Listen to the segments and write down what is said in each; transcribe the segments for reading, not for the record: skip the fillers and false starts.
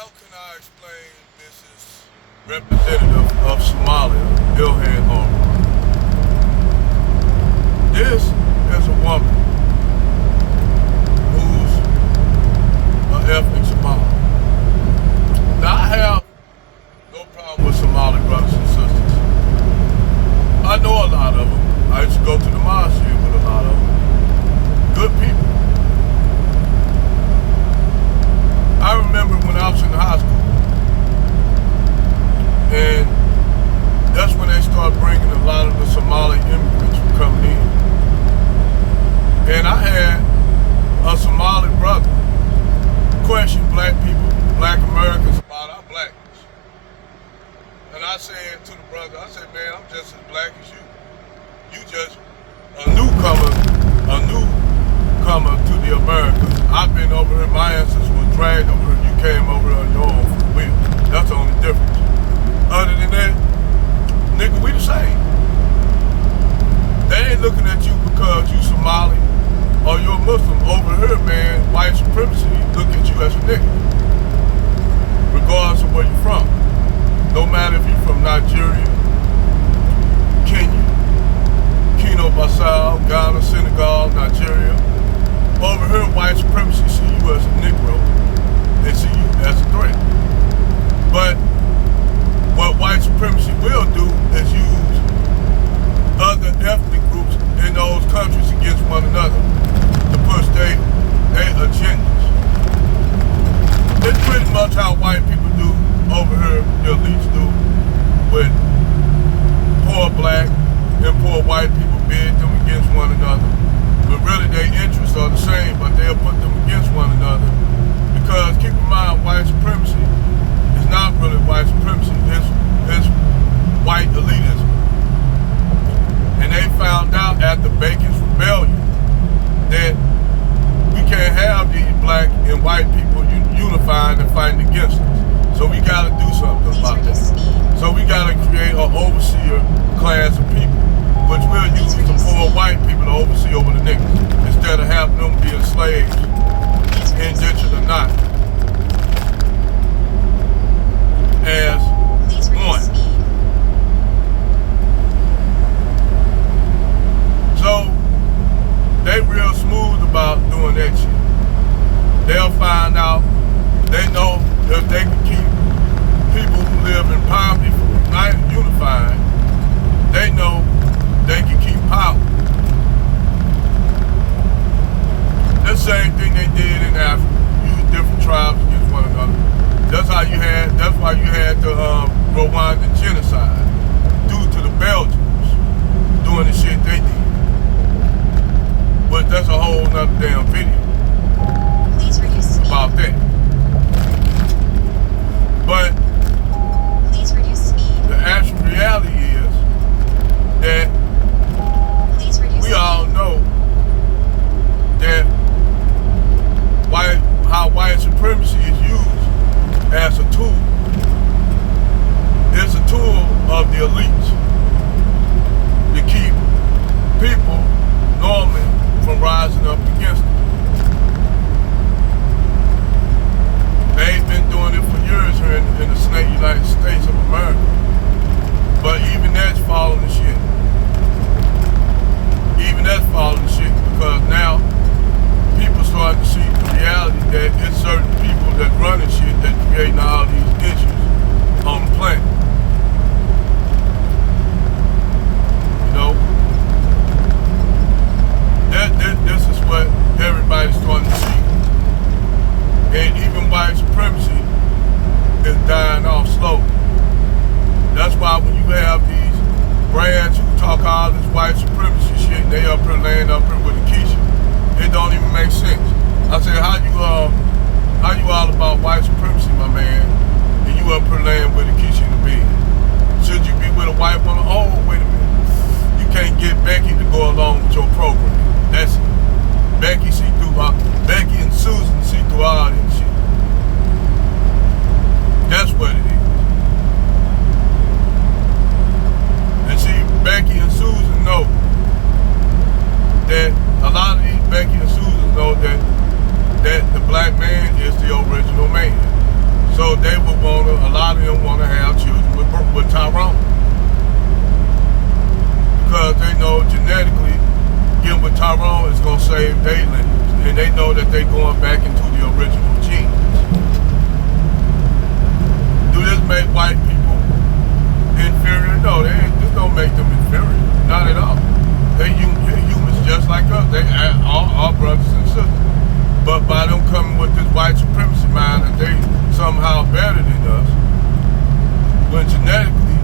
How can I explain Mrs. Representative of Somalia, Ilhan Omar? This is a woman who's an ethnic Somali. Now, I have no problem with Somali brothers and sisters. I know a lot of them. I used to go to the mosque here with a lot of them. Good people. I remember when I was in high school, and that's when they started bringing a lot of the Somali immigrants coming in. And I had a Somali brother question black people, black Americans about our blackness. And I said to the brother, I said, man, I'm just as black as you. You just a newcomer to the Americas. I've been over here, my ancestors were dragged over here, you came over here on your own free will. That's the only difference. Other than that, nigga, we the same. They ain't looking at you because you Somali or you're a Muslim. Over here, man, white supremacy look at you as a nigga. Regardless of where you're from. No matter if you're from Nigeria, Kenya, Guinea-Bissau, Ghana, Senegal, Nigeria. Over here, white supremacy see you as a Negro and see you as a threat. But what white supremacy will do is use other ethnic groups in those countries against one another to push their agendas. It's pretty much how white people do over here, the elites do, with poor black and poor white people bid them against one another. But really their interests are the same, but they'll put them against one another. Because keep in mind, white supremacy is not really white supremacy, it's white elitism. And they found out after Bacon's Rebellion that we can't have these black and white people unifying and fighting against us. So we gotta do something about that. So we gotta create an overseer class of people, which will use the poor white people to oversee over the niggas, instead of having them be slaves, indentured or not, as one. So they real smooth about doing that shit. They'll find out, they know if they can keep people who live in poverty from united and unifying, they know they can keep power. The same thing they did in Africa, use different tribes against one another. That's why you had the Rwandan genocide, due to the Belgians doing the shit they did. But that's a whole nother damn video about that. But the actual reality is that we all know that how white supremacy is used as a tool. It's a tool of the elites to keep people normally from rising up against it. They've been doing it for years here in the snake United States of America. But even that's falling to shit. Even that's falling to shit, because now people starting to see the reality that it's certain people that running shit that creating all these issues on the planet. You know? This is what everybody's starting to see. And even white supremacy is dying off slowly. That's why when you have these brands who talk all this white supremacy shit and they up here laying up here with a Keisha, it don't even make sense. I said, how you all about white supremacy, my man, and you up here laying with a Keisha in the bed? Should you be with a white woman? Oh, wait a minute. You can't get Becky to go along with your program. That's it. Becky and Susan see through all that shit. That's what it is. And see, Becky and Susan know that a lot of these Becky and Susan know that the black man is the original man. So lot of them want to have children with Tyrone. Because they know genetically getting with Tyrone is going to save their lineage. And they know that they're going back into the original genes. Do this make white people inferior? No, this don't make them inferior. Not at all. They're humans just like us. They all brothers and sisters. But by them coming with this white supremacy mind that they somehow better than us, when genetically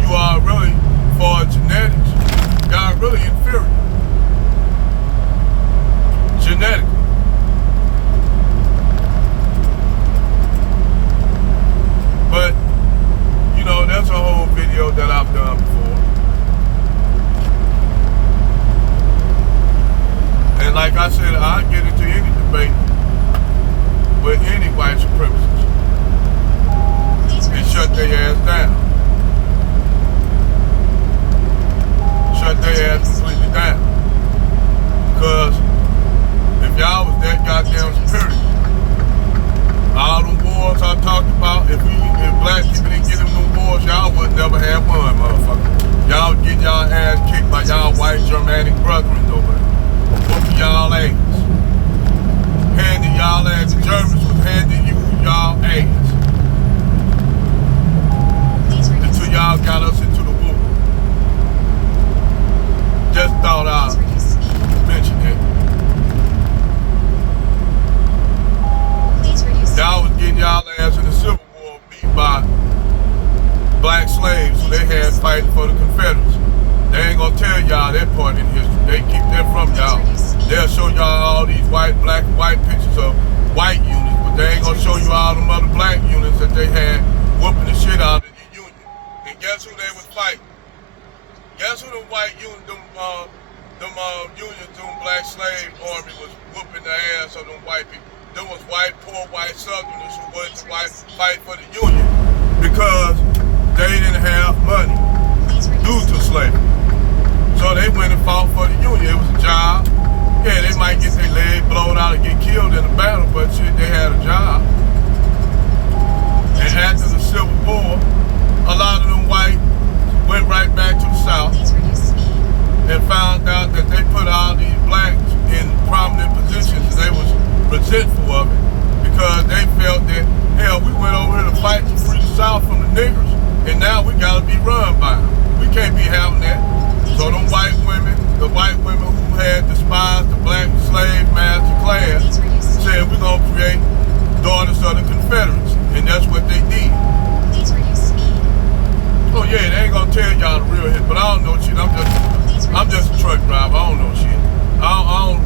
you are really, for genetics, you are really inferior. Genetically. But, you know, that's a whole video that I've done before. And like I said, I get into any debate with any white supremacists and shut their ass down. Shut their ass completely down. Because if y'all was that goddamn superior, all them wars I talked about, if black people didn't get them wars, y'all would never have one, motherfucker. Y'all get y'all ass kicked by y'all white Germanic brethren over there. Whooping y'all ass. Handing y'all ass. The Germans was handing y'all ass. Until y'all got us into the war. Just thought I'd mention it. Y'all was getting y'all ass in the Civil War beat by black slaves who they had fighting for the Confederacy. They ain't gonna tell y'all that part in history. They keep that from y'all. They'll show y'all all these black and white pictures of white units, but they ain't gonna show you all them other black units that they had whooping the shit out of the Union. And guess who they was fighting? Guess who them white units, them black slave army was whooping the ass of them white people? Them was white, poor white Southerners who wanted to fight for the Union because they didn't have money due to slavery. So they went and fought for the Union. It was a job. Yeah, they might get their leg blown out and get killed in a battle, but shit, they had a job. And after the Civil War, a lot of them white went right back to the South and found out that they put all these blacks in prominent positions and they was resentful of it because they felt that, hell, we went over here to fight to free the South from the niggers and now we gotta be run by them. We can't be having that. So them white women, the white women who had despised the black slave master class, said we're gonna create daughters of the Confederacy, and that's what they did. Oh yeah, they ain't gonna tell y'all the real hit, but I don't know shit. I'm just a truck driver. I don't know shit. I don't